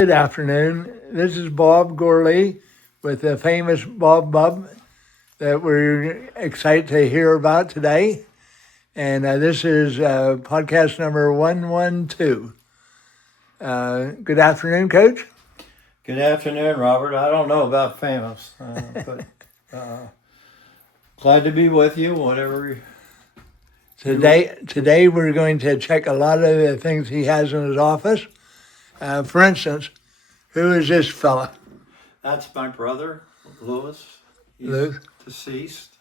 Good afternoon. This is Bob Gorley with the famous Bubb that we're excited to hear about today. And this is podcast number 112. Good afternoon, Coach. Good afternoon, Robert. I don't know about famous, but glad to be with you. Today we're going to check a lot of the things he has in his office. For instance, who is this fella? That's my brother, Louis. He's Louis. deceased.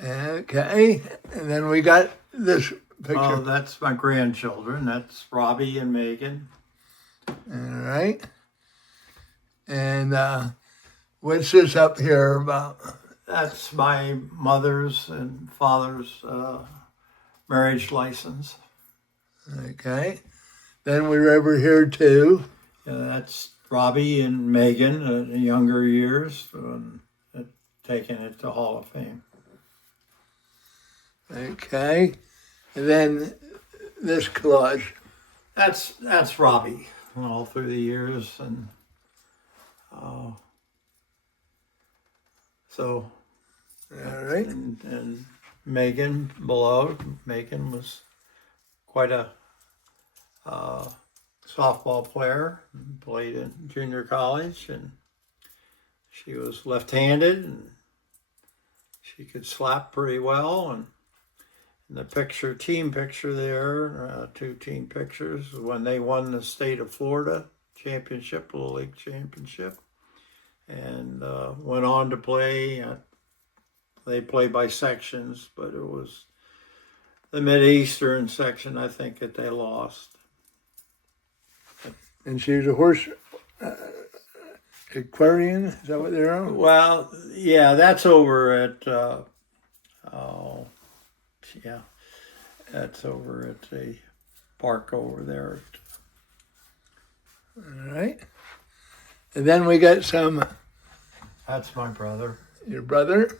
Okay, and then we got this picture. Oh, that's my grandchildren. That's Robbie and Megan. All right. And what's this up here about? That's my mother's and father's marriage license. Okay. Then we're over here too. That's Robbie and Megan in younger years, taking it to Hall of Fame. Okay. And then this collage. That's Robbie all through the years, and so. All right. And Megan below. Megan was quite a softball player, played in junior college, and she was left-handed, and she could slap pretty well. And in the team picture there, two team pictures, when they won the state of Florida championship, Little League championship, and went on to play. They play by sections, but it was the Mid-Eastern section, I think, that they lost. And she's a horse aquarium. Is that what they're on? Well, yeah, that's over at, that's over at the park over there. All right. And then we got some. That's my brother. Your brother.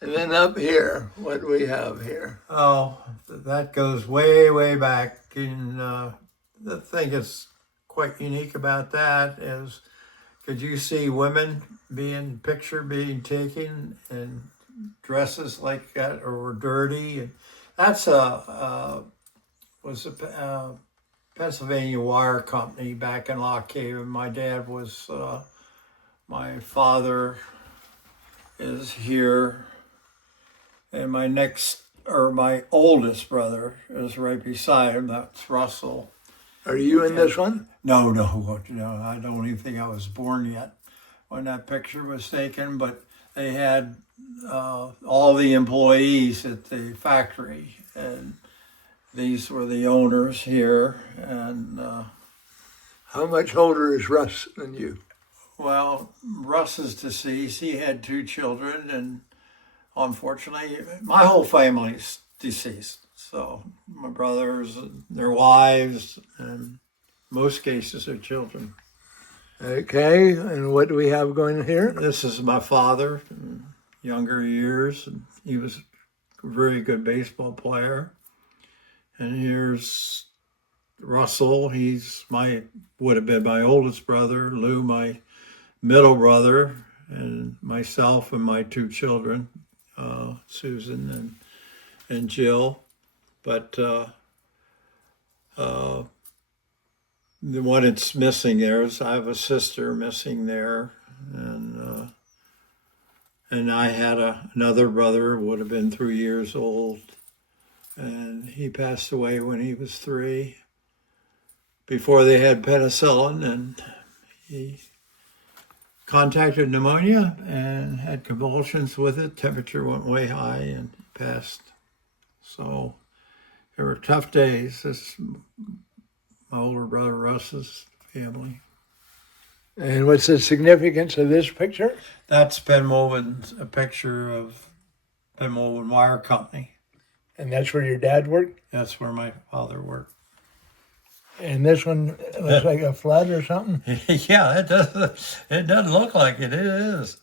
And then up here, what do we have here? Oh, that goes way, way back. The thing that's quite unique about that is, could you see women being taken in dresses like that, or were dirty? And that's was a Pennsylvania Wire Company back in Lock Haven. My dad was, my father is here. And my oldest brother is right beside him. That's Russell. Are you in this one? No. I don't even think I was born yet when that picture was taken. But they had all the employees at the factory, and these were the owners here. And how much older is Russ than you? Well, Russ is deceased. He had two children, and unfortunately, my whole family's deceased. So my brothers, their wives, and most cases their children. Okay, and what do we have going here? This is my father in younger years. He was a very good baseball player. And here's Russell. Would have been my oldest brother. Lou, my middle brother, and myself and my two children. Susan and Jill, but the one that's missing there is I have a sister missing there, and I had another brother, would have been 3 years old, and he passed away when he was 3. Before they had penicillin, and he contacted pneumonia and had convulsions with it. Temperature went way high and passed. So there were tough days. This is my older brother Russ's family. And what's the significance of this picture? That's a picture of Penwoven Wire Company. And that's where your dad worked? That's where my father worked. And this one looks like a flood or something? Yeah, it doesn't look like it. It is.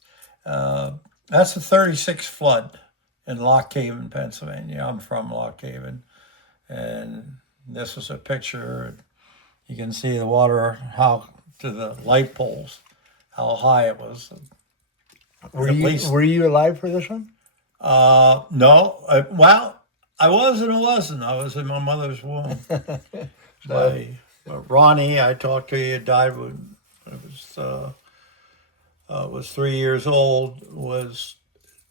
That's a 36 flood in Lock Haven, Pennsylvania. I'm from Lock Haven. And this was a picture You can see the water how to the light poles, how high it was. Were you alive for this one? No. Well, I was and I wasn't. I was in my mother's womb. Ronnie, I talked to you, died when I was 3 years old.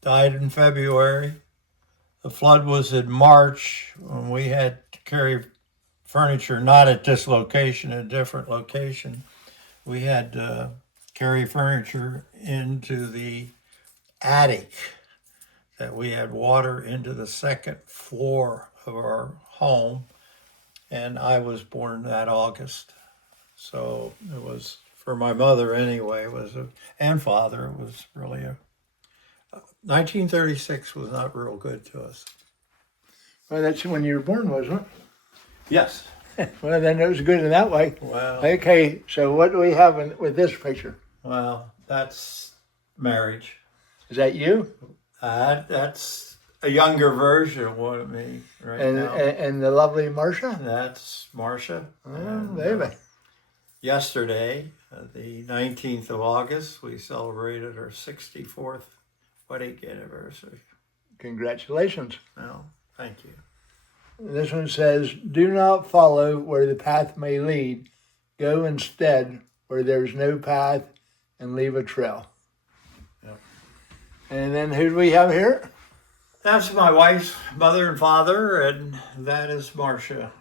Died in February. The flood was in March when we had to carry furniture, not at this location, a different location. We had to carry furniture into the attic, that we had water into the second floor of our home, and I was born that August. So it was, for my mother anyway, and father, it was really 1936 was not real good to us. Well, that's when you were born, wasn't Yes. it? Well, then it was good in that way. Well, Okay, so what do we have with this picture? well, that's marriage. Is that you? That's a younger version of what me right now. And the lovely Marcia? That's Marcia. Oh, baby. Yesterday, the 19th of August, we celebrated our 64th wedding anniversary. Congratulations. Well, thank you. This one says, do not follow where the path may lead. Go instead where there's no path and leave a trail. Yep. And then who do we have here? That's my wife's mother and father, and that is Marcia,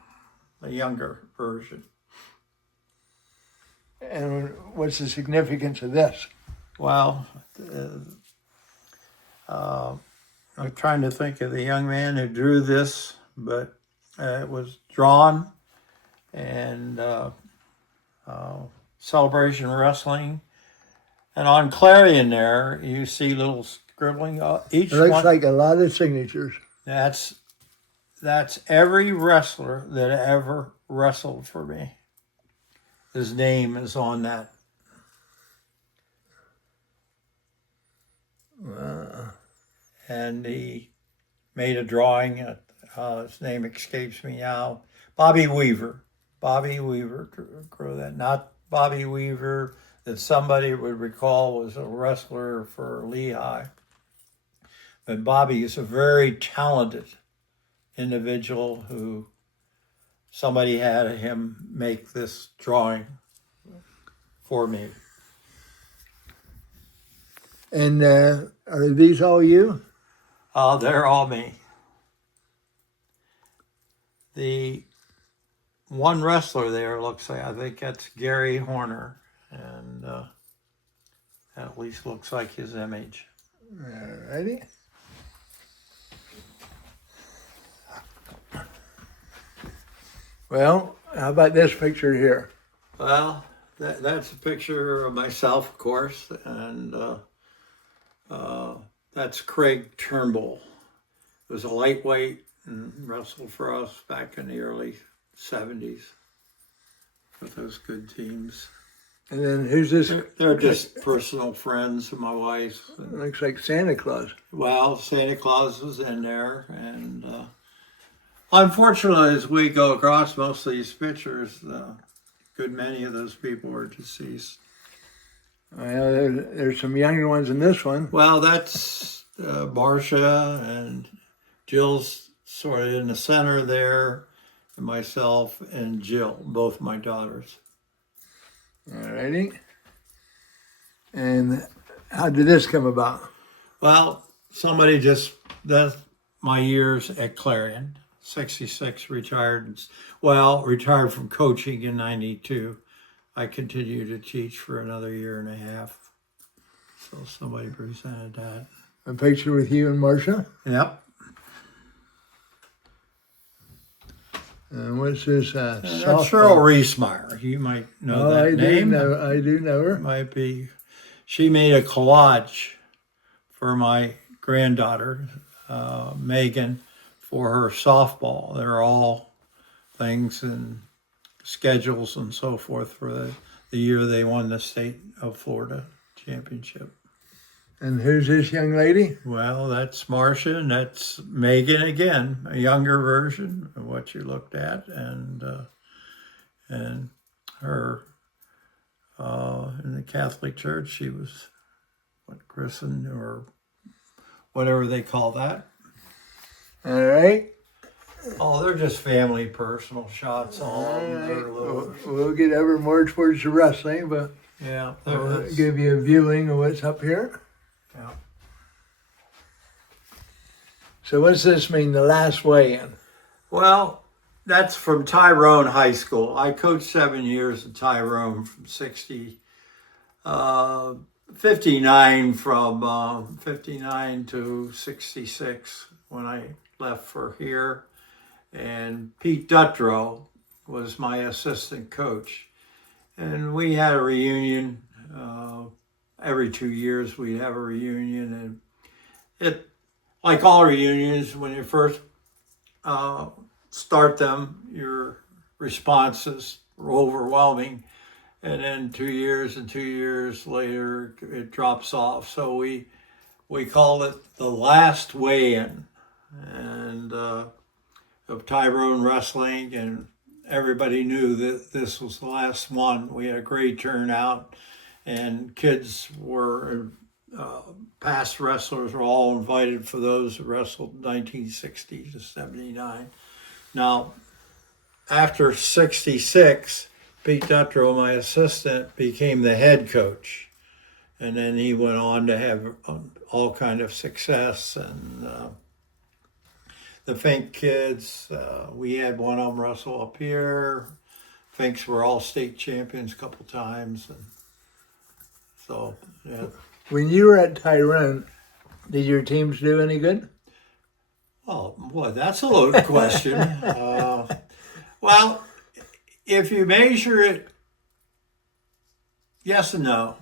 the younger version. And what's the significance of this? Well, I'm trying to think of the young man who drew this, but it was drawn, and Celebration Wrestling. And on Clarion there, you see little scribbling. Each It looks one, like a lot of signatures. that's every wrestler that ever wrestled for me. His name is on that. And he made a drawing. His name escapes me now. Bobby Weaver. Bobby Weaver drew that. Not Bobby Weaver that somebody would recall was a wrestler for Lehigh. But Bobby is a very talented individual who somebody had him make this drawing for me. And are these all you? They're all me. The one wrestler there looks like, I think that's Gary Horner, and at least looks like his image. Alrighty. Well, how about this picture here? Well, that's a picture of myself, of course, and that's Craig Turnbull. He was a lightweight and wrestled for us back in the early 70s with those good teams. And then who's this? They're just personal friends of my wife's. Looks like Santa Claus. Well, Santa Claus was in there, and unfortunately, as we go across most of these pictures, a good many of those people are deceased. Well, there's some younger ones in this one. Well, that's Marcia, and Jill's sort of in the center there, and myself and Jill, both my daughters. Alrighty. And how did this come about? Well, that's my years at Clarion. 66, retired from coaching in 92. I continued to teach for another year and a half. So somebody presented that. A picture with you and Marcia. Yep. And what's this? That's Cheryl Reesmeyer. You might know that name. I do know her. Might be. She made a collage for my granddaughter, Megan, for her softball. They're all things and schedules and so forth for the year they won the state of Florida championship. And who's this young lady? Well, that's Marcia, and that's Megan again, a younger version of what you looked at, and her in the Catholic Church. She was christened or whatever they call that. All right. Oh, they're just family personal shots. All All of them. right. They're little. We'll get ever more towards the wrestling, but Yeah, I'll give you a viewing of what's up here. yeah. So what's this mean, the last weigh-in? Well, that's from Tyrone High School. I coached 7 years at Tyrone from 59 from 59 to 66 when I left for here. And Pete Dutrow was my assistant coach. And we had a reunion. Every 2 years we'd have a reunion. And it, like all reunions, when you first start them, your responses were overwhelming. And then 2 years and 2 years later, it drops off. So we called it the last weigh-in and of Tyrone Wrestling, and everybody knew that this was the last one. We had a great turnout, and kids were, past wrestlers were all invited for those who wrestled 1960 to 79. Now, after 66, Pete Dutrow, my assistant, became the head coach. And then he went on to have all kind of success. And the Fink kids, we had one of them wrestle up here. Finks were all state champions a couple times. And so, yeah. When you were at Tyrone, did your teams do any good? Oh, boy, that's a loaded question. Well, if you measure it, yes and no.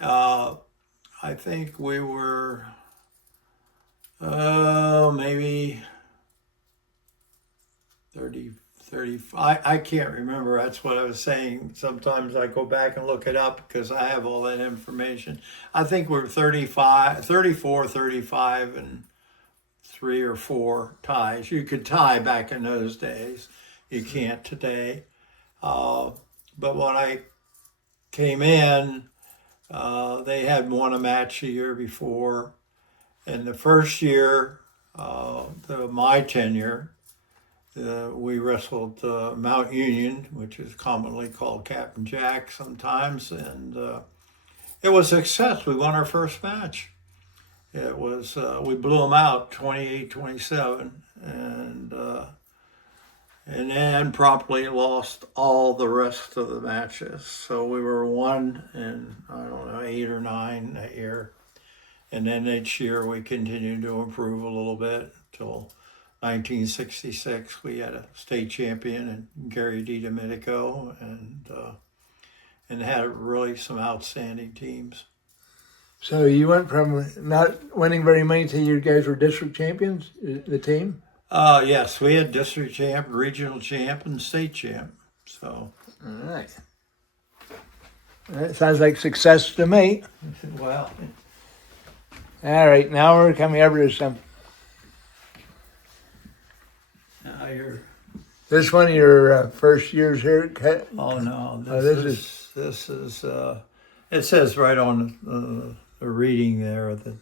I think we were, maybe 30, 35. I can't remember. That's what I was saying. Sometimes I go back and look it up because I have all that information. I think we're 35, 34, 35, and 3 or 4 ties. You could tie back in those days. You can't today. But when I came in, they had won a match a year before. And the first year, my tenure, we wrestled Mount Union, which is commonly called Captain Jack sometimes. And it was a success. We won our first match. It was, we blew them out 28-27. And then promptly lost all the rest of the matches. So we were 1 in, I don't know, 8 or 9 that year. And then each year we continued to improve a little bit until 1966. We had a state champion in Gary DiDomenico and had really some outstanding teams. So you went from not winning very many to you guys were district champions, the team? Yes, we had district champ, regional champ, and state champ. So, All right. That sounds like success to me. well, All right, now we're coming over to some. now you're. This one of your first years here at Oh no, this is. It says right on the reading there that.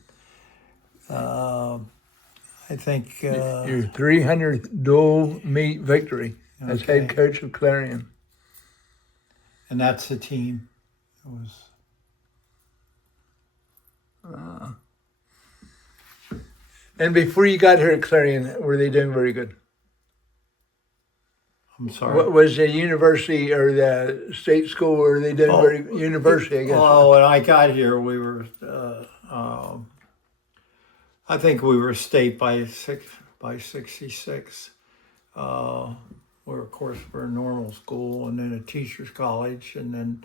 I think your 300th dual meet victory as head coach of Clarion. And that's the team. It was. And before you got here at Clarion, were they doing very good? I'm sorry. What was the university or the state school? Were they doing very university? I guess. Oh, when I got here, we were. I think we were state by 66. Where of course we're a normal school, and then a teacher's college, and then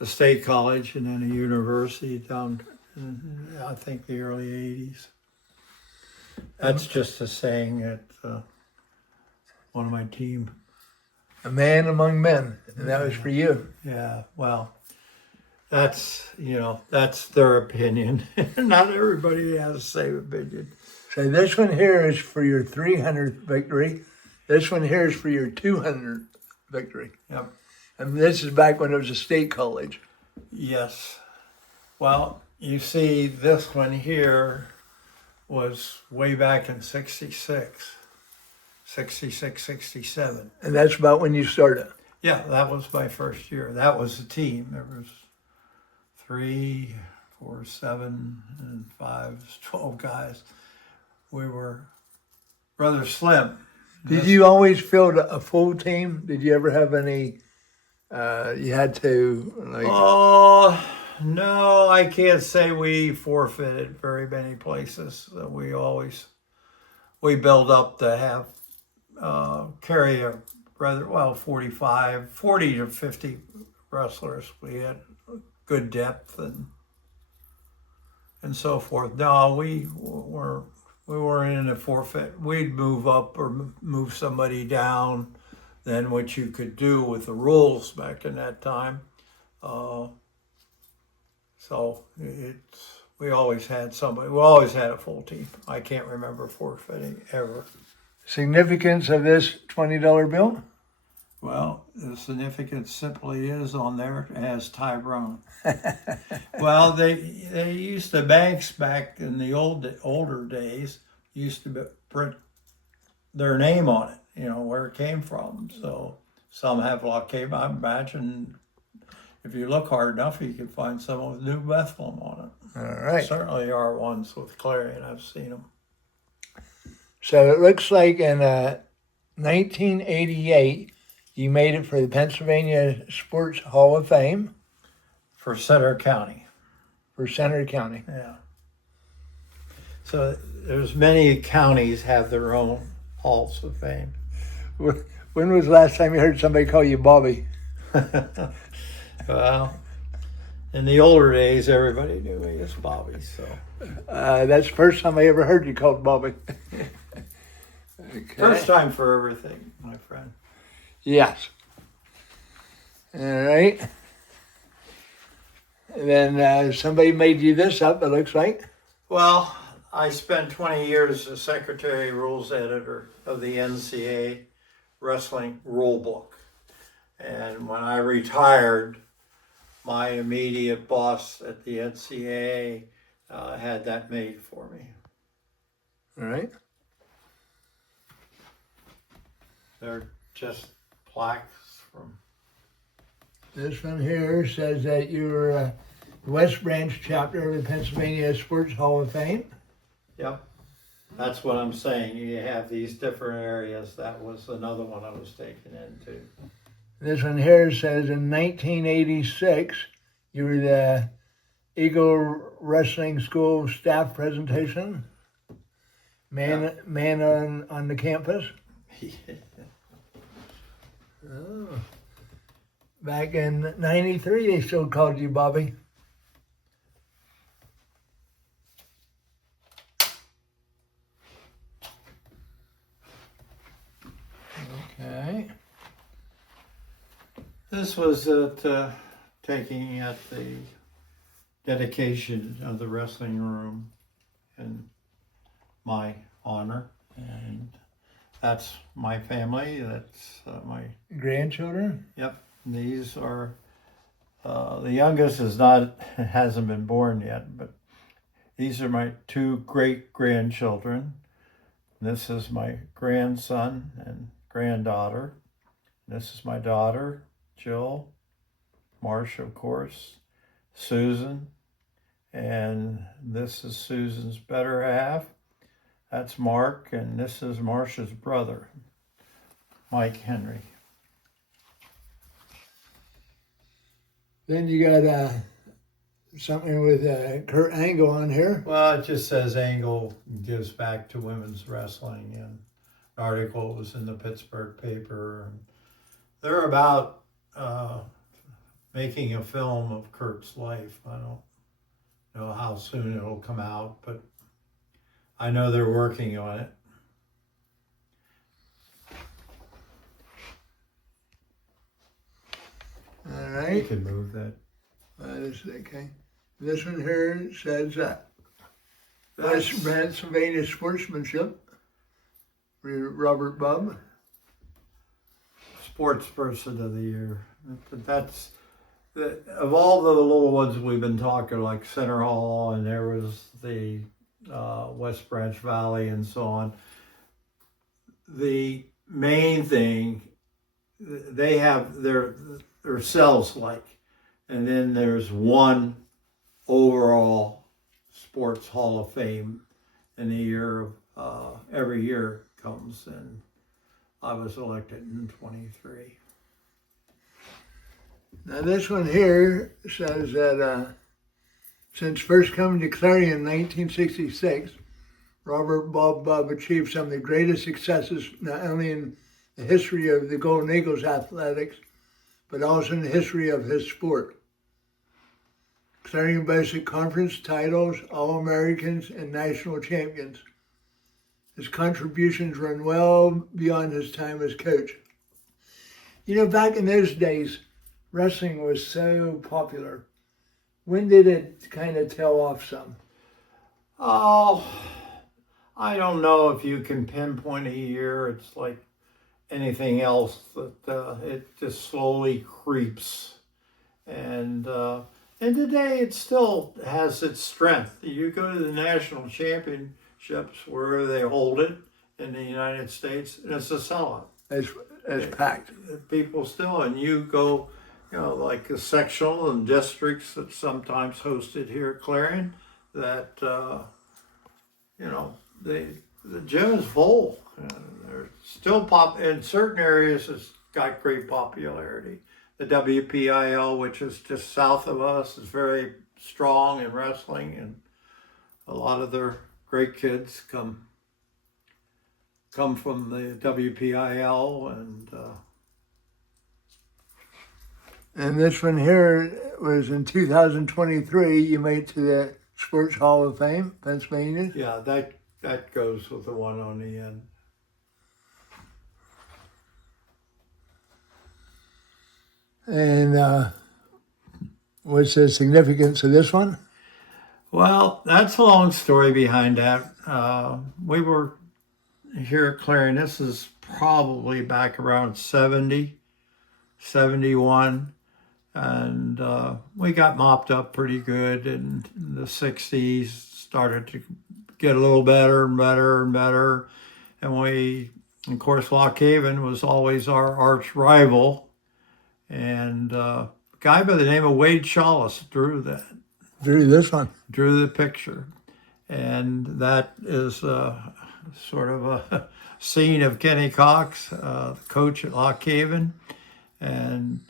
a state college, and then a university down in, I think, the early 80s. That's just a saying that one of my team. A man among men, and that was for you. Yeah, well, that's their opinion. Not everybody has the same opinion. So this one here is for your 300th victory. This one here is for your 200th victory. Yep. And this is back when it was a state college. Yes. Well, you see, this one here was way back in 66, 67. And that's about when you started. Yeah, that was my first year. That was the team. There was 3, 4, 7, and 5, 12 guys. We were rather slim. Did you always field a full team? Did you ever have any, you had to, like, Oh, no, I can't say we forfeited very many places. We build up to have, carry a rather, 40 to 50 wrestlers. We had good depth and so forth. No, we weren't in a forfeit. We'd move up or move somebody down than what you could do with the rules back in that time. So we always had somebody. We always had a full team. I can't remember forfeiting ever. significance of this $20 bill? Well, the significance simply is on there as Tyrone. Well, they used the banks back in the older days used to print their name on it, where it came from. So some have I imagine if you look hard enough, you can find some with New Bethlehem on it. All right. Certainly are ones with Clarion. I've seen them. So it looks like in 1988, you made it for the Pennsylvania Sports Hall of Fame For Center County. for Center County. Yeah. So there's many counties have their own halls of fame. When was the last time you heard somebody call you Bobby? Well, in the older days, everybody knew me as Bobby. So That's the first time I ever heard you called Bobby. Okay. first time for everything, my friend. Yes. All right. And then somebody made you this up, it looks like. Well, I spent 20 years as secretary rules editor of the NCAA wrestling rule book. And when I retired, my immediate boss at the NCAA had that made for me. All right. They're just plaques from. This one here says that you're West Branch chapter of the Pennsylvania Sports Hall of Fame. Yep. That's what I'm saying. You have these different areas. That was another one I was taken into. This one here says in 1986, you were the Eagle Wrestling School staff presentation. Man on the campus. Oh. Back in 93, they still called you Bobby. Okay. This was taking at the dedication of the wrestling room in my honor. And that's my family. That's my Grandchildren? Yep. These are the youngest hasn't been born yet, but these are my 2 great grandchildren. This is my grandson and granddaughter. This is my daughter, Jill, Marcia, of course, Susan, and this is Susan's better half. That's Mark, and this is Marcia's brother, Mike Henry. Then you got something with Kurt Angle on here. Well, it just says Angle gives back to women's wrestling, and the article was in the Pittsburgh paper. And they're about making a film of Kurt's life. I don't know how soon it'll come out, but I know they're working on it. All You right. can move that. Okay. This one here says West Pennsylvania Sportsmanship for Robert Bubb. Sports Person of the Year, But that's of all the little ones we've been talking, like Center Hall, and there was the West Branch Valley, and so on. The main thing, they have their cells like, and then there's one overall sports Hall of Fame in the year of every year comes, and I was elected in 23. Now this one here says that since first coming to Clarion in 1966, Robert Bubb achieved some of the greatest successes not only in the history of the Golden Eagles athletics, but also in the history of his sport. Clarion boasted conference titles, All-Americans, and national champions. His contributions run well beyond his time as coach. You know, back in those days, wrestling was so popular. When did it kind of tail off some? Oh, I don't know if you can pinpoint a year. It's like anything else that it just slowly creeps. And today it still has its strength. You go to the national championships wherever they hold it in the United States, and it's a sellout. It's packed. People still, and you go, like the sectional and districts that sometimes hosted here at Clarion, that, the gym is full. They're still in certain areas, it's got great popularity. The WPIL, which is just south of us, is very strong in wrestling, and a lot of their great kids come from the WPIL, and this one here was in 2023. You made it to the Sports Hall of Fame, Pennsylvania. yeah, that goes with the one on the end. And what's the significance of this one? Well, that's a long story behind that. We were here at Clarion. This is probably back around 70, 71. And we got mopped up pretty good in the 60s, started to get a little better and better and better. And of course, Lock Haven was always our arch rival. And a guy by the name of Wade Chalice drew This one. Drew the picture. And that is sort of a scene of Kenny Cox, the coach at Lock Haven. And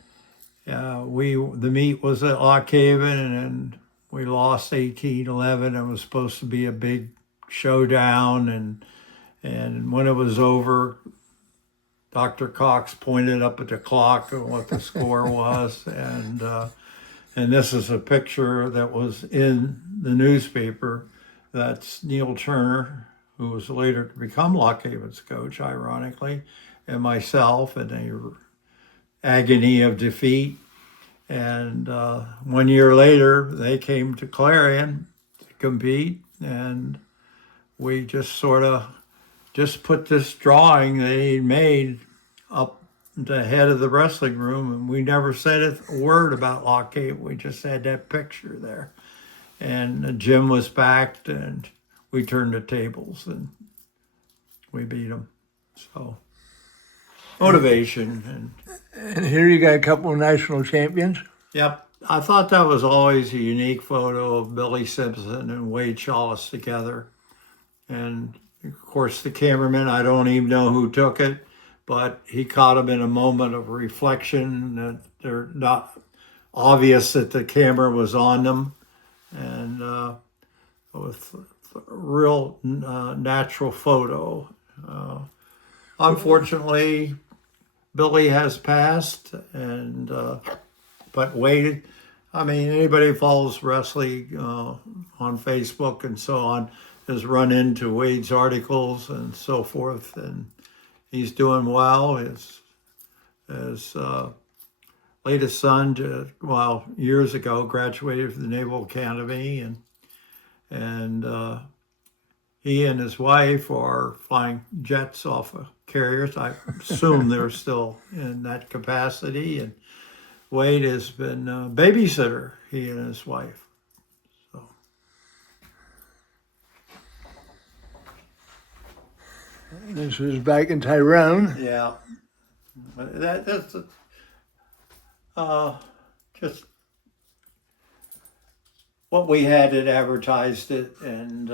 the meet was at Lock Haven, and we lost 18-11. It was supposed to be a big showdown, and when it was over, Dr. Cox pointed up at the clock and what the score was, and this is a picture that was in the newspaper. That's Neil Turner, who was later to become Lock Haven's coach, ironically, and myself, and the agony of defeat. And 1 year later, they came to Clarion to compete, and we just sort of put this drawing they made up the head of the wrestling room, and we never said a word about Lock Haven. We just had that picture there. And the gym was packed, and we turned the tables, and we beat them. So, motivation. And here you got a couple of national champions. Yep. I thought that was always a unique photo of Billy Simpson and Wade Chalice together. And of course, the cameraman, I don't even know who took it, but he caught him in a moment of reflection that they're not obvious that the camera was on them. And with a real natural photo. Unfortunately, Billy has passed, and but Wade, I mean, anybody who follows wrestling on Facebook and so on has run into Wade's articles and so forth, and he's doing well. His latest son, years ago, graduated from the Naval Academy, and he and his wife are flying jets off of carriers. I assume they're still in that capacity, Wade has been a babysitter, he and his wife. So This was back in Tyrone. yeah, that's just what we had it advertised it, and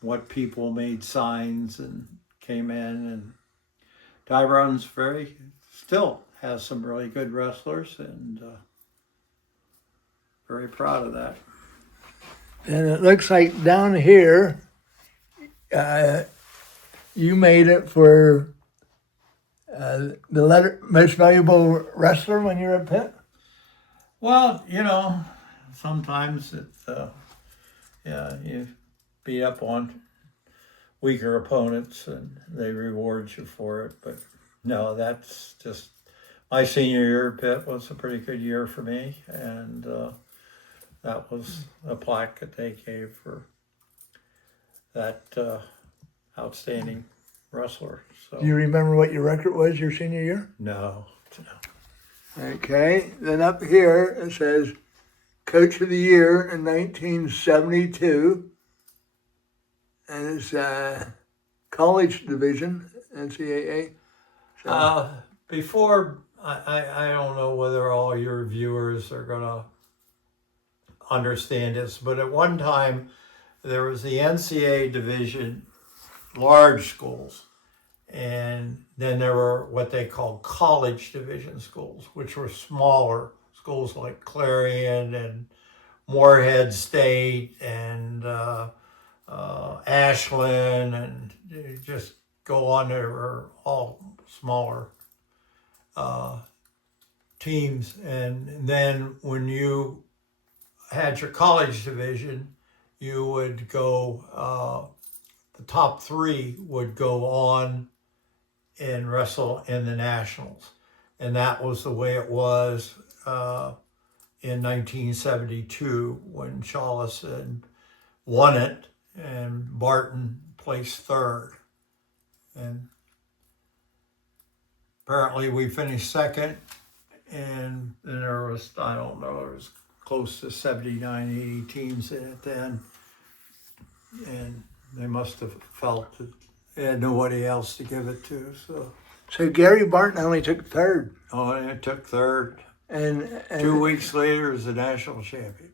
what people made signs and came in, and Tyrone's still has some really good wrestlers, and very proud of that. And it looks like down here, you made it for the most valuable wrestler when you were at Pitt. Well, sometimes it's you beat up on weaker opponents and they reward you for it. But no, that's just my senior year at Pitt was a pretty good year for me, and that was a plaque that they gave for that outstanding wrestler. So Do you remember what your record was your senior year? no. Okay. Then up here it says Coach of the Year in 1972. And it's college division, NCAA. So, Before, I don't know whether all your viewers are going to understand this, but at one time there was the NCAA division, large schools, and then there were what they called college division schools, which were smaller schools like Clarion and Morehead State and Ashland, and you just go on. There were all smaller teams, and then when you had your college division, you would go. The top three would go on and wrestle in the nationals, and that was the way it was in 1972 when Chalice had won it and Barton placed third. And apparently we finished second, and then there was, I don't know, there was close to 79, 80 teams in it then. And they must have felt that they had nobody else to give it to. so Gary Barton only took third. Oh, and it took third. And 2 weeks later is the national champion.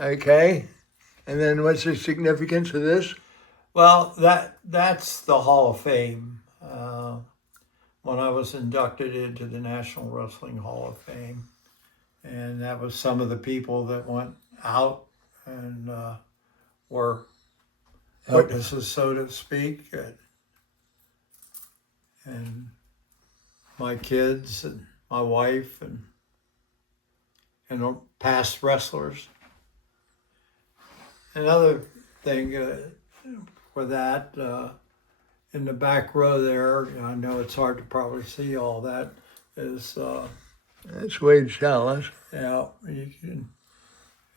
Okay. And then what's the significance of this? Well, that's the Hall of Fame. When I was inducted into the National Wrestling Hall of Fame, and that was some of the people that went out and were witnesses, so to speak, and my kids and my wife and past wrestlers. Another thing for that, in the back row there, I know it's hard to probably see all that, is That's Wade Chalice. yeah, you can,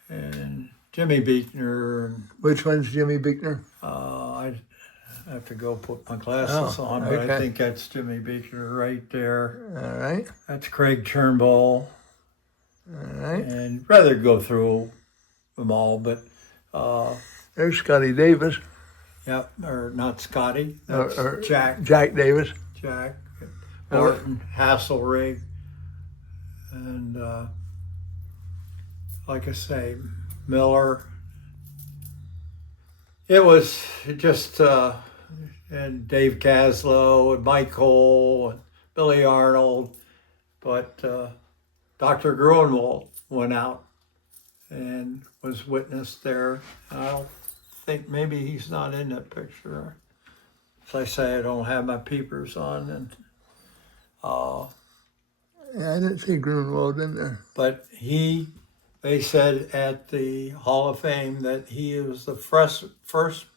and Jimmy Beekner, and Which one's Jimmy Beekner? I have to go put my glasses on, but okay. I think that's Jimmy Beekner right there. All right. That's Craig Turnbull, All right. and rather go through them all, but There's Scotty Davis. yeah, or not Scotty, that's Or Jack. Jack Davis. Jack, Barton, Hasselrig, and like I say, Miller. It was just, and Dave Caslow, and Mike Cole, and Billy Arnold, but Dr. Gruenwald went out and was witnessed there. I don't think, maybe he's not in that picture. As I say, I don't have my peepers on, and Yeah, I didn't see Grunwald in there. but they said at the Hall of Fame that he was the first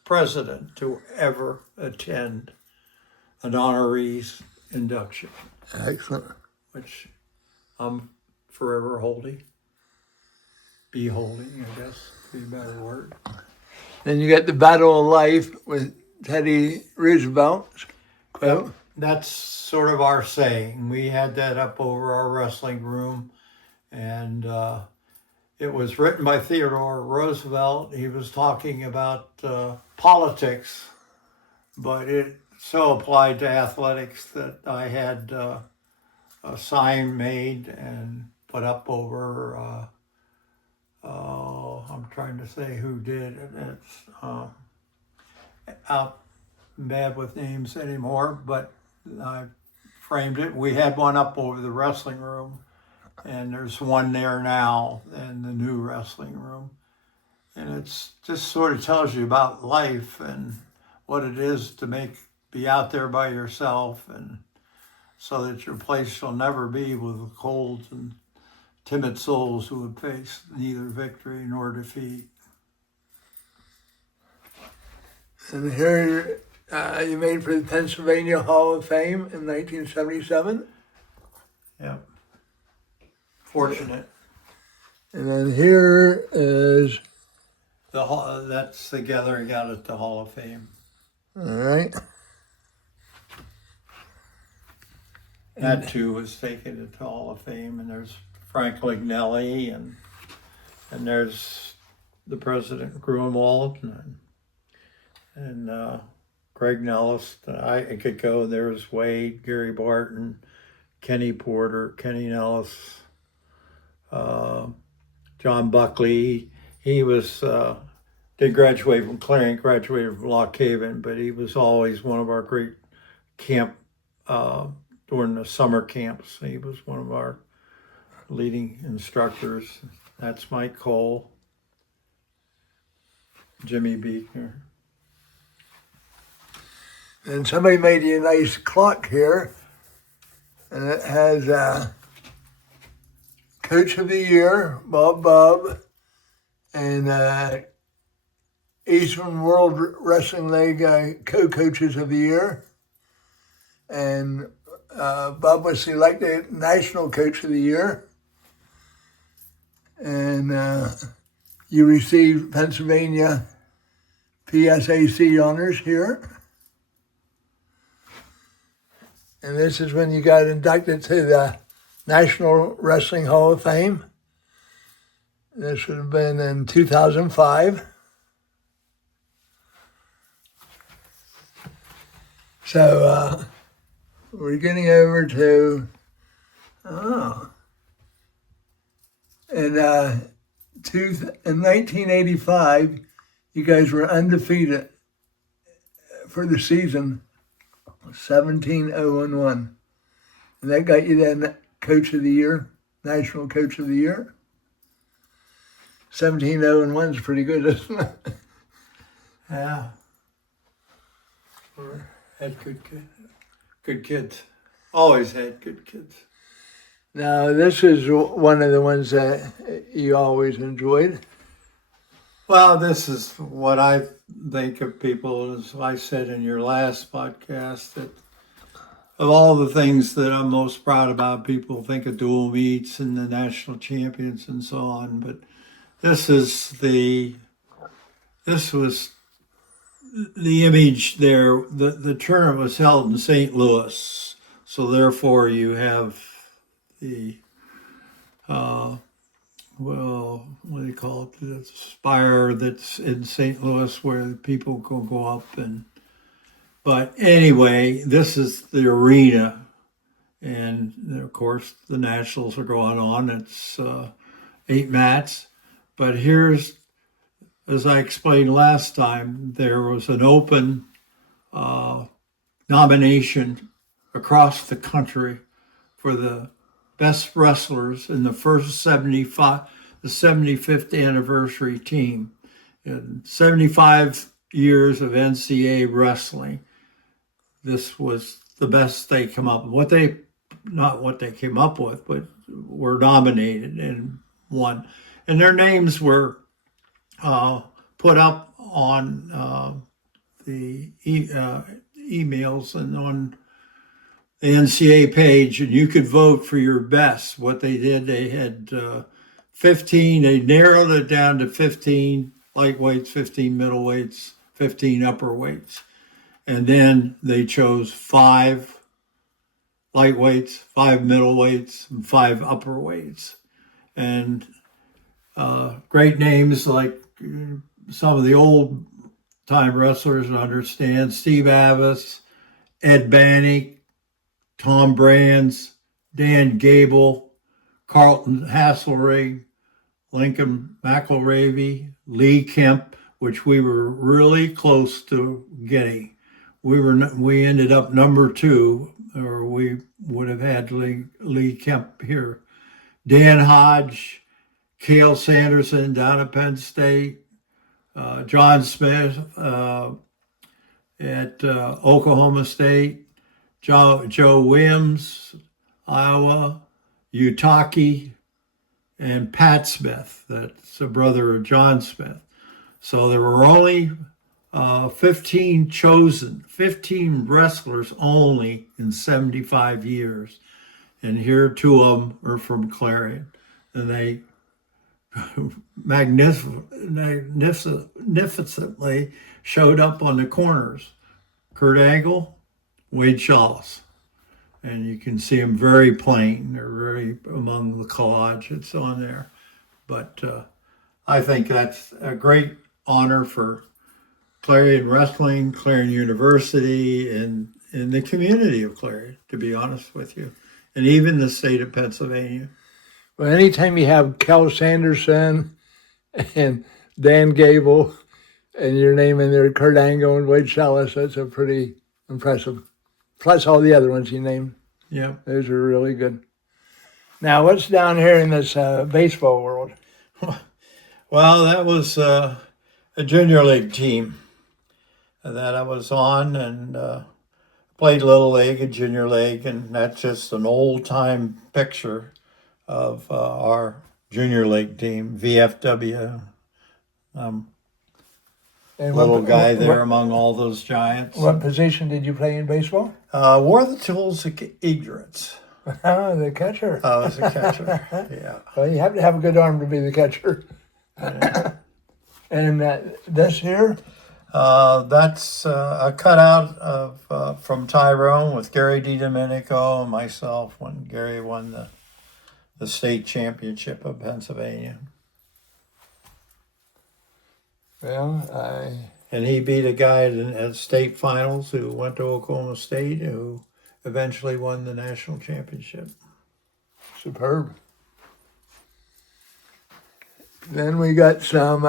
president to ever attend an honoree's induction, Excellent. which I'm forever holding. Be holding, I guess, would be a better word. Then you got the Battle of Life with Teddy Roosevelt's quote. that's sort of our saying. We had that up over our wrestling room, and it was written by Theodore Roosevelt. He was talking about politics, but it so applied to athletics that I had a sign made and put up over. I'm trying to say who did it. It's out bad with names anymore, but I framed it. We had one up over the wrestling room, and there's one there now in the new wrestling room. And it's just sort of tells you about life and what it is to be out there by yourself, and so that your place shall never be with the cold and timid souls who would face neither victory nor defeat. And here you made for the Pennsylvania Hall of Fame in 1977. Yep. Fortunate. And then here is... That's the gathering out at the Hall of Fame. All right. That too was taken to the Hall of Fame, and there's Frank Lignelli, and there's the President Grunwald, and Greg Nellis. I could go. There's Wade, Gary Barton, Kenny Porter, Kenny Nellis, John Buckley. He was did graduate from Clarion, graduated from Lock Haven, but he was always one of our great camp during the summer camps. He was one of our leading instructors. That's Mike Cole, Jimmy Beekner. And somebody made you a nice clock here, and it has Coach of the Year, Bubb, and Eastern World Wrestling League Co-Coaches of the Year. And Bubb was selected National Coach of the Year. And you received Pennsylvania PSAC honors here. And this is when you got inducted to the National Wrestling Hall of Fame. This would have been in 2005. So we're getting over to, in 1985, you guys were undefeated for the season, 17-0-1. And that got you then Coach of the Year, National Coach of the Year. 17-0-1 is pretty good, isn't it? Yeah. Had good kids. Always had good kids. Now, this is one of the ones that you always enjoyed. Well, this is what I think of people, as I said in your last podcast, that of all the things that I'm most proud about, people think of dual meets and the national champions and so on, but this was the image there. The tournament was held in St. Louis, so therefore you have the what do you call it? The spire that's in St. Louis where people can go up and. But anyway, this is the arena, and of course the nationals are going on. It's 8 mats, but here's, as I explained last time, there was an open nomination across the country for the best wrestlers in the first the 75th anniversary team. In 75 years of NCAA wrestling, this was the best they come up with. Not what they came up with, but were nominated and won. And their names were put up on the emails and on the NCAA page, and you could vote for your best. What they did, they had 15, they narrowed it down to 15 lightweights, 15 middleweights, 15 upper weights. And then they chose 5 lightweights, 5 middleweights, and 5 upper weights. And great names like some of the old time wrestlers understand: Steve Avis, Ed Bannick, Tom Brands, Dan Gable, Carlton Hasselrig, Lincoln McElravy, Lee Kemp, which we were really close to getting. We ended up number 2, or we would have had Lee Kemp here. Dan Hodge, Cale Sanderson down at Penn State, John Smith at Oklahoma State, Joe Williams, Iowa, Utaki, and Pat Smith, that's a brother of John Smith. So there were only 15 chosen, 15 wrestlers only in 75 years. And here 2 of them are from Clarion. And they magnificently showed up on the corners. Kurt Angle, Wade Chalice. And you can see them very plain. They're very among the collage. It's on there. But I think that's a great honor for Clarion Wrestling, Clarion University, and in the community of Clarion, to be honest with you, and even the state of Pennsylvania. Well, anytime you have Cal Sanderson and Dan Gable and your name in there, Kurt Angle and Wade Chalice, that's a pretty impressive. Plus all the other ones you named. Yeah. Those are really good. Now, what's down here in this baseball world? Well, that was a junior league team that I was on, and played Little League and Junior League, and that's just an old-time picture of our Junior League team, VFW. And Little guy there among all those giants. What position did you play in baseball? Wore the tools of ignorance. Oh, the catcher. I was a catcher, yeah. Well, you have to have a good arm to be the catcher. Yeah. And this here? That's a cutout of from Tyrone with Gary DiDomenico and myself when Gary won the state championship of Pennsylvania. Well, And he beat a guy at state finals who went to Oklahoma State, who eventually won the national championship. Superb. Then we got some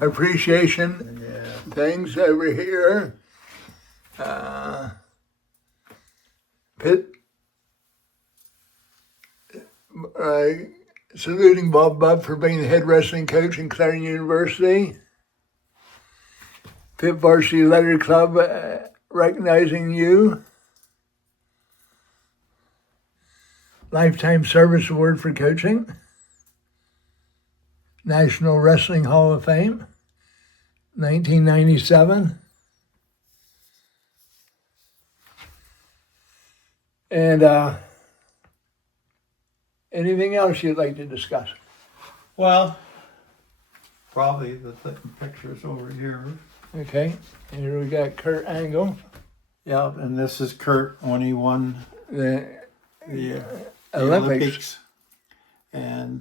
appreciation things over here. Pitt, saluting Bubb for being the head wrestling coach in Clarion University. Pitt Varsity Letter Club recognizing you. Lifetime Service Award for coaching. National Wrestling Hall of Fame, 1997. And anything else you'd like to discuss? Well, probably the pictures over here. Okay, here we got Kurt Angle. Yeah, and this is Kurt when he won The the Olympics. And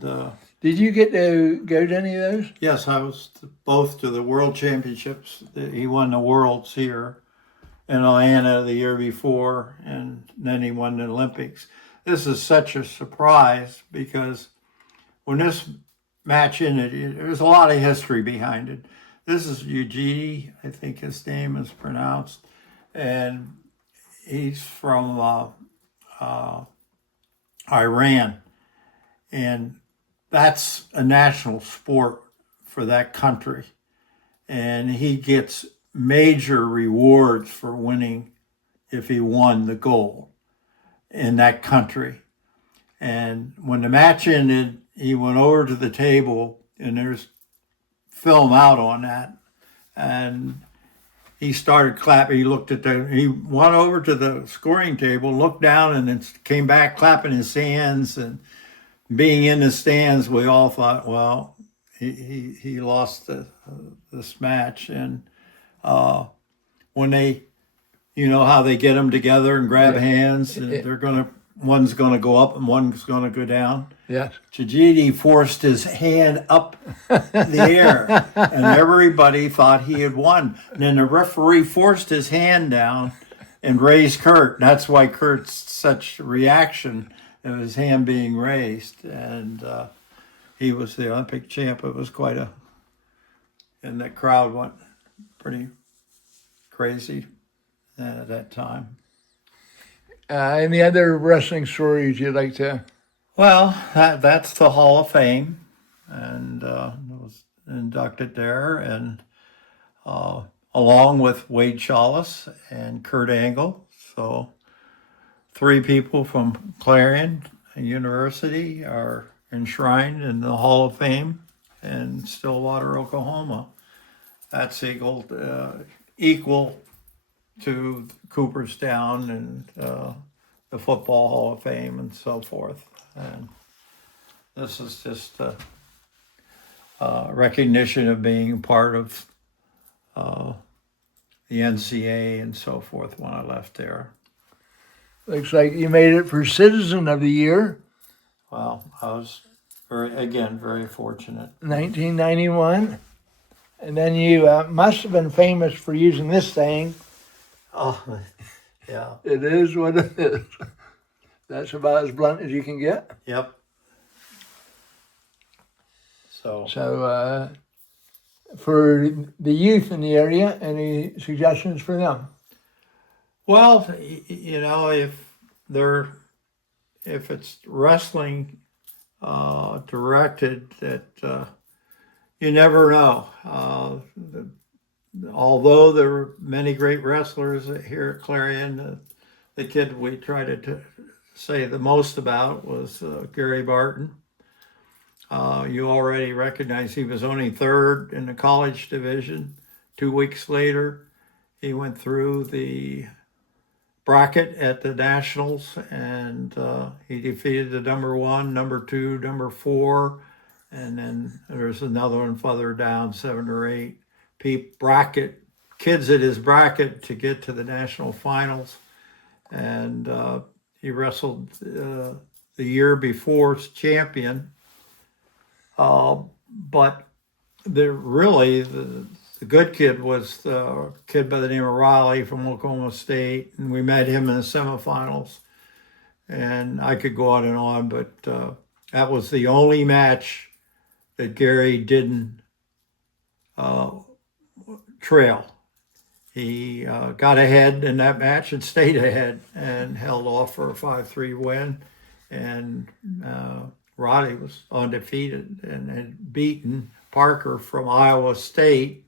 Did you get to go to any of those? yes, I was both to the World Championships. He won the Worlds here in Atlanta the year before, and then he won the Olympics. This is such a surprise because when this match ended, there's a lot of history behind it. This is Eugene, I think his name is pronounced, and he's from Iran. And that's a national sport for that country. And he gets major rewards for winning if he won the gold in that country. And when the match ended, he went over to the table, and there's film out on that. And he started clapping. He went over to the scoring table, looked down, and then came back clapping his hands. And being in the stands, we all thought, well, he lost this match. And when they You know how they get them together and grab Yeah. hands, and one's gonna go up and one's gonna go down. Yes. Chijiti forced his hand up the air, and everybody thought he had won. And then the referee forced his hand down and raised Kurt. That's why Kurt's such reaction of his hand being raised, and he was the Olympic champ. It was and the crowd went pretty crazy at that time. Any other wrestling stories you'd like to? Well, that's the Hall of Fame, and was inducted there, and along with Wade Chalice and Kurt Angle. So 3 people from Clarion University are enshrined in the Hall of Fame in Stillwater, Oklahoma. That's equal to Cooperstown and the Football Hall of Fame and so forth. And this is just a recognition of being part of the NCA and so forth when I left there. Looks like you made it for Citizen of the Year, Well, I was very fortunate. 1991. And then you must have been famous for using this thing. Oh, yeah. It is what it is. That's about as blunt as you can get. Yep. So For the youth in the area, any suggestions for them? well, if it's wrestling directed, that you never know. Although there were many great wrestlers here at Clarion, the kid we tried to say the most about was Gary Barton. You already recognize he was only 3rd in the college division. 2 weeks later, he went through the bracket at the Nationals, and he defeated the number 1, number 2, number 4, and then there's another one further down, 7 or 8 kids at his bracket to get to the national finals. And he wrestled the year before as champion. But the good kid was the kid by the name of Riley from Oklahoma State, and we met him in the semifinals. And I could go on, but that was the only match that Gary didn't trail. He got ahead in that match and stayed ahead and held off for a 5-3 win. And Roddy was undefeated and had beaten Parker from Iowa State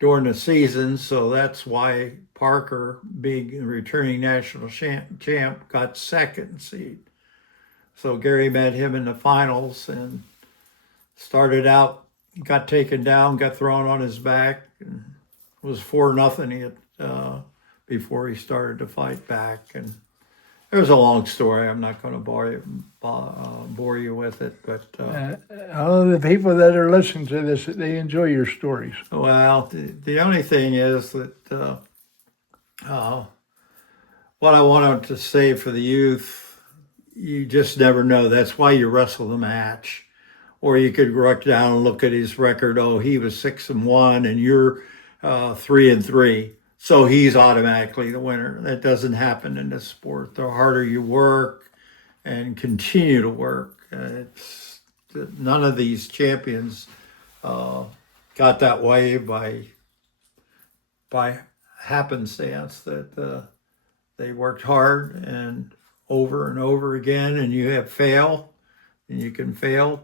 during the season. So that's why Parker, being a returning national champ, got 2nd seed. So Gary met him in the finals and started out, got taken down, got thrown on his back, and was 4-0 before he started to fight back. And there's a long story. I'm not going to bore you with it, but All of the people that are listening to this, they enjoy your stories. well, the only thing is that what I wanted to say for the youth, you just never know. That's why you wrestle the match. Or you could look down and look at his record. Oh, he was 6-1 and you're 3-3. So he's automatically the winner. That doesn't happen in this sport. The harder you work and continue to work, none of these champions got that way by happenstance. That they worked hard and over again, and you fail, and you can fail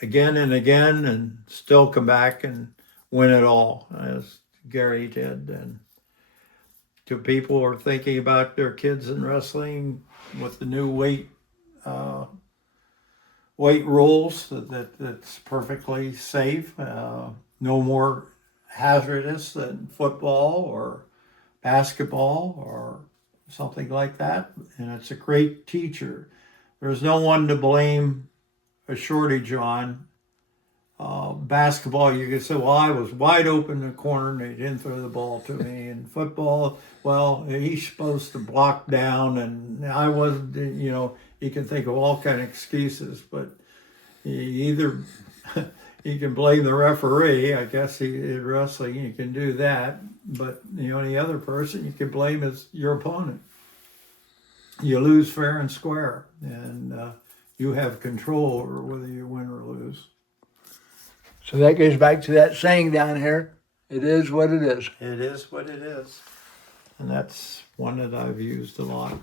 again and again and still come back and win it all, as Gary did. And to people who are thinking about their kids in wrestling with the new weight rules, that's perfectly safe. No more hazardous than football or basketball or something like that. And it's a great teacher. There's no one to blame a shortage on Basketball, you could say, well, I was wide open in the corner and they didn't throw the ball to me. And football, well, he's supposed to block down and I wasn't, you can think of all kind of excuses, but you either you can blame the referee. I guess in wrestling you can do that, but the only other person you can blame is your opponent. You lose fair and square, and you have control over whether you win or lose. So that goes back to that saying down here, it is what it is. It is what it is. And that's one that I've used a lot.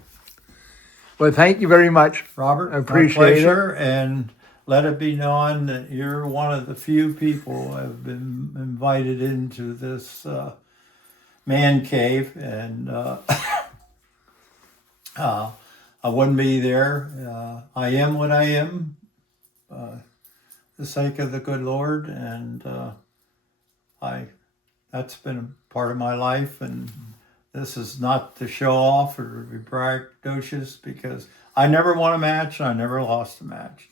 Well, thank you very much. Robert, I appreciate my pleasure. And let it be known that you're one of the few people I've been invited into this man cave. And I wouldn't be there. I am what I am, the sake of the good Lord. And that's been a part of my life. And this is not to show off or be braggadocious, because I never won a match and I never lost a match.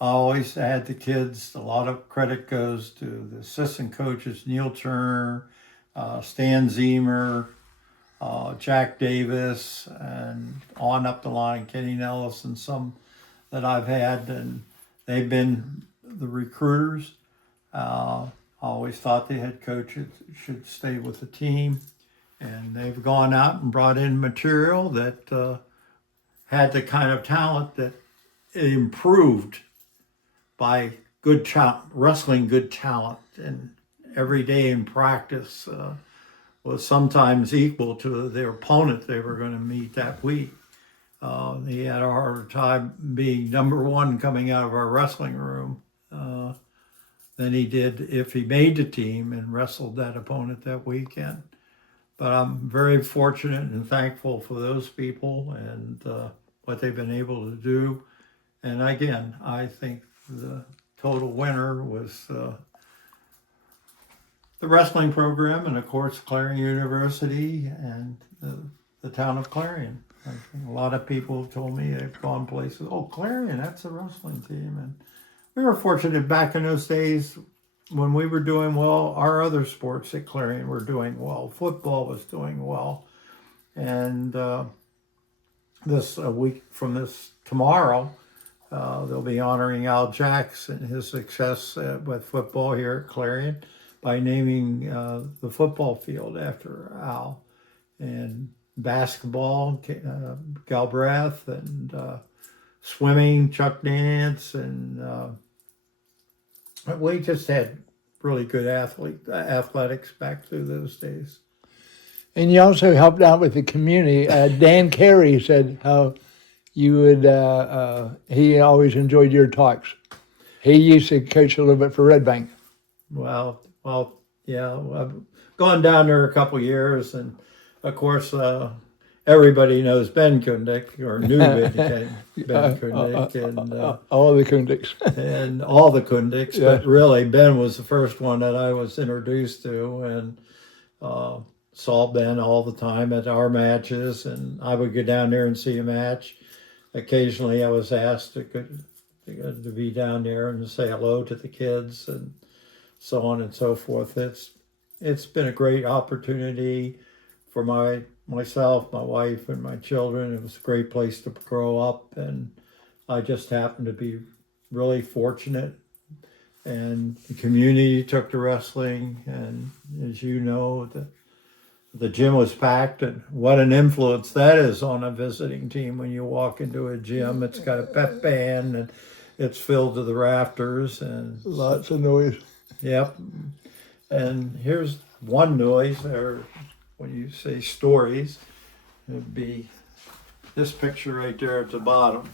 I always had the kids. A lot of credit goes to the assistant coaches, Neil Turner, Stan Zemer, Jack Davis, and on up the line, Kenny Nellis, and some that I've had, and they've been the recruiters. I always thought the head coach should stay with the team. And they've gone out and brought in material that had the kind of talent that improved by good wrestling good talent. And every day in practice was sometimes equal to their opponent they were going to meet that week. He had a harder time being number one coming out of our wrestling room than he did if he made the team and wrestled that opponent that weekend. But I'm very fortunate and thankful for those people and what they've been able to do. And again, I think the total winner was the wrestling program, and of course Clarion University and the town of Clarion. A lot of people told me they've gone places, oh, Clarion, that's a wrestling team. And we were fortunate back in those days when we were doing well. Our other sports at Clarion were doing well. Football was doing well. And this a week from this tomorrow, they'll be honoring Al Jackson and his success with football here at Clarion by naming the football field after Al. And basketball, Galbraith, and swimming, Chuck Nance, and we just had really good athletics back through those days. And you also helped out with the community. Dan Carey said how you would, he always enjoyed your talks. He used to coach a little bit for Red Bank. Well, yeah, I've gone down there a couple years, and of course, everybody knows Ben Kundick, or knew Ben Kundick, and all the Kundicks. and all the Kundicks, Yeah. But really, Ben was the first one that I was introduced to, and saw Ben all the time at our matches, and I would go down there and see a match. Occasionally, I was asked to be down there and say hello to the kids, and so on and so forth. It's been a great opportunity for myself, my wife, and my children. It was a great place to grow up, and I just happened to be really fortunate. And the community took to wrestling, and as you know, the gym was packed, and what an influence that is on a visiting team when you walk into a gym. It's got a pep band, and it's filled to the rafters, and Lots of noise. yep. And here's one noise, or when you say stories, it'd be this picture right there at the bottom.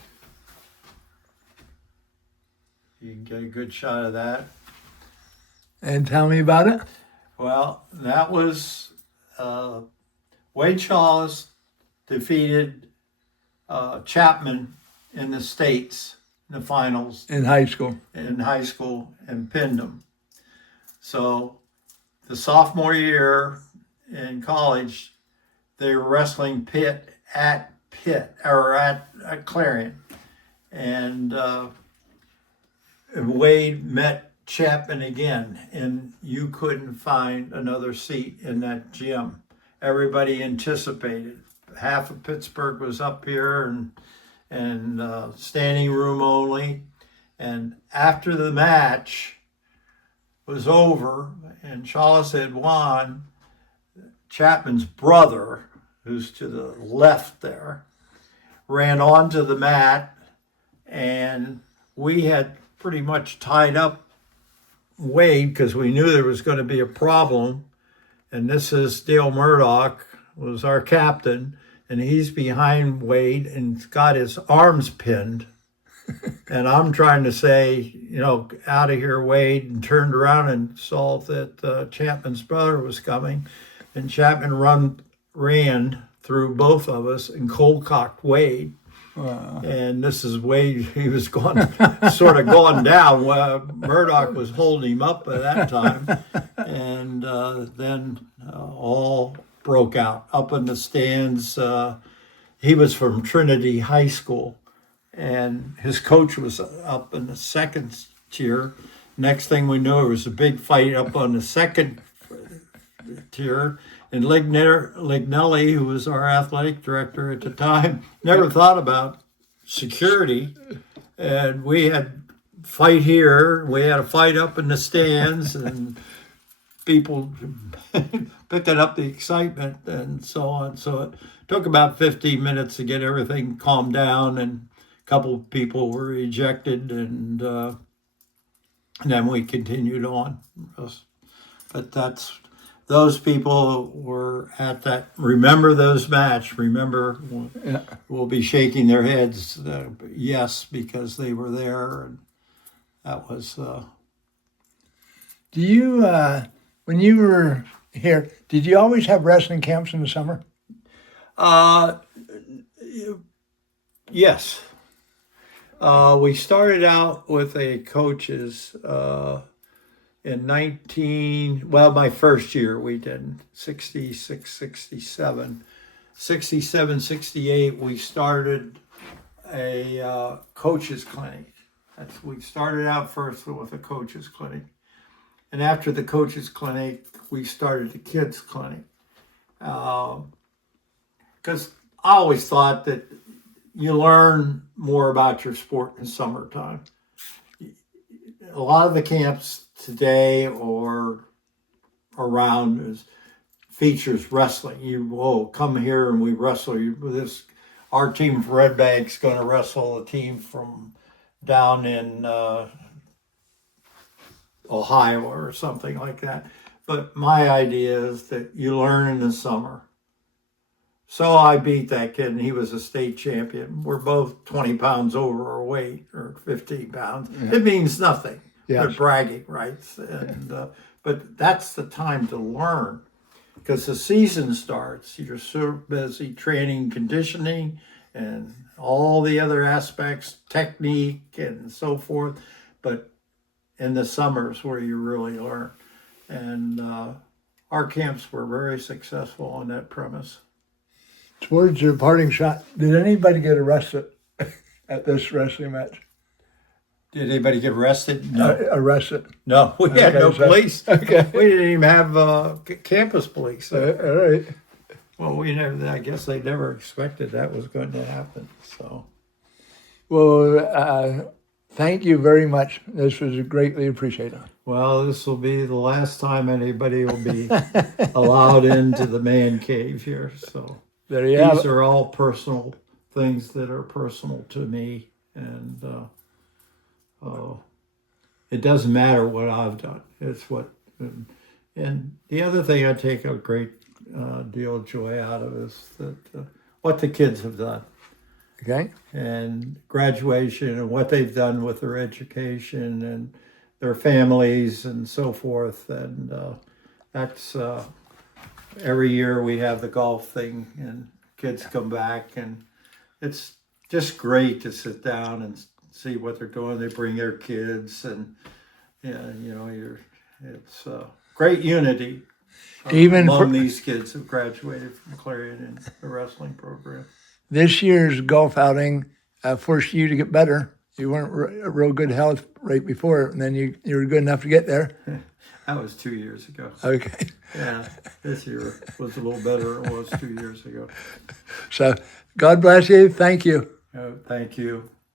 You can get a good shot of that. And tell me about it. Well, that was Wade Shaw's defeated Chapman in the States in the finals In high school. and pinned him. So the sophomore year in college, they were wrestling at Clarion, and Wade met Chapman again, and you couldn't find another seat in that gym. Everybody anticipated. Half of Pittsburgh was up here and standing room only. And after the match was over and Chalice had won, Chapman's brother, who's to the left there, ran onto the mat, and we had pretty much tied up Wade because we knew there was going to be a problem. And this is Dale Murdoch, was our captain, and he's behind Wade and got his arms pinned. And I'm trying to say, out of here, Wade, and turned around and saw that Chapman's brother was coming. And Chapman ran through both of us and cold-cocked Wade. Wow. And this is Wade, he was sort of gone down. Murdoch was holding him up at that time. And then all broke out up in the stands. He was from Trinity High School, and his coach was up in the second tier. Next thing we know, there was a big fight up on the second tier. And Lignelli, who was our athletic director at the time, never thought about security. And we had fight here, we had a fight up in the stands, and people picking up the excitement and so on. So it took about 15 minutes to get everything calmed down, and a couple of people were ejected, and then we continued on. But those people were at that. Remember those match. Remember, will be shaking their heads. Yes, because they were there, and that was. Do you, when you were here, did you always have wrestling camps in the summer? Yes. We started out with a coach's. In my first year we did 66, 67. 67, 68, we started a coach's clinic. We started out first with a coach's clinic. And after the coach's clinic, we started the kids' clinic. Because I always thought that you learn more about your sport in summertime. A lot of the camps today or around features wrestling. You come here and we wrestle. Our team from Red Bank's going to wrestle a team from down in Ohio or something like that. But my idea is that you learn in the summer. So I beat that kid, and he was a state champion. We're both 20 pounds over our weight, or 15 pounds. Yeah. It means nothing. Yes. But bragging rights. And but that's the time to learn, because the season starts. You're so busy training, conditioning, and all the other aspects, technique and so forth. But in the summers where you really learn. And our camps were very successful on that premise. Towards your parting shot, did anybody get arrested at this wrestling match? Did anybody get arrested? No. Arrested? No, we had no police. Okay. We didn't even have campus police. All right. Well, I guess they never expected that was going to happen. So. Well, thank you very much. This was greatly appreciated. Well, this will be the last time anybody will be allowed into the man cave here. So there you have it. These are all personal things that are personal to me, and it doesn't matter what I've done. It's what, and the other thing I take a great deal of joy out of is that what the kids have done. Okay. And graduation and what they've done with their education and their families and so forth. And that's every year we have the golf thing and kids come back, and it's just great to sit down and see what they're doing. They bring their kids, and it's great unity among these kids who graduated from Clarion in the wrestling program. This year's golf outing forced you to get better You weren't real good health right before, and then you were good enough to get there. That was 2 years ago. Okay. Yeah, this year was a little better than it was 2 years ago. So God bless you. Thank you. Thank you.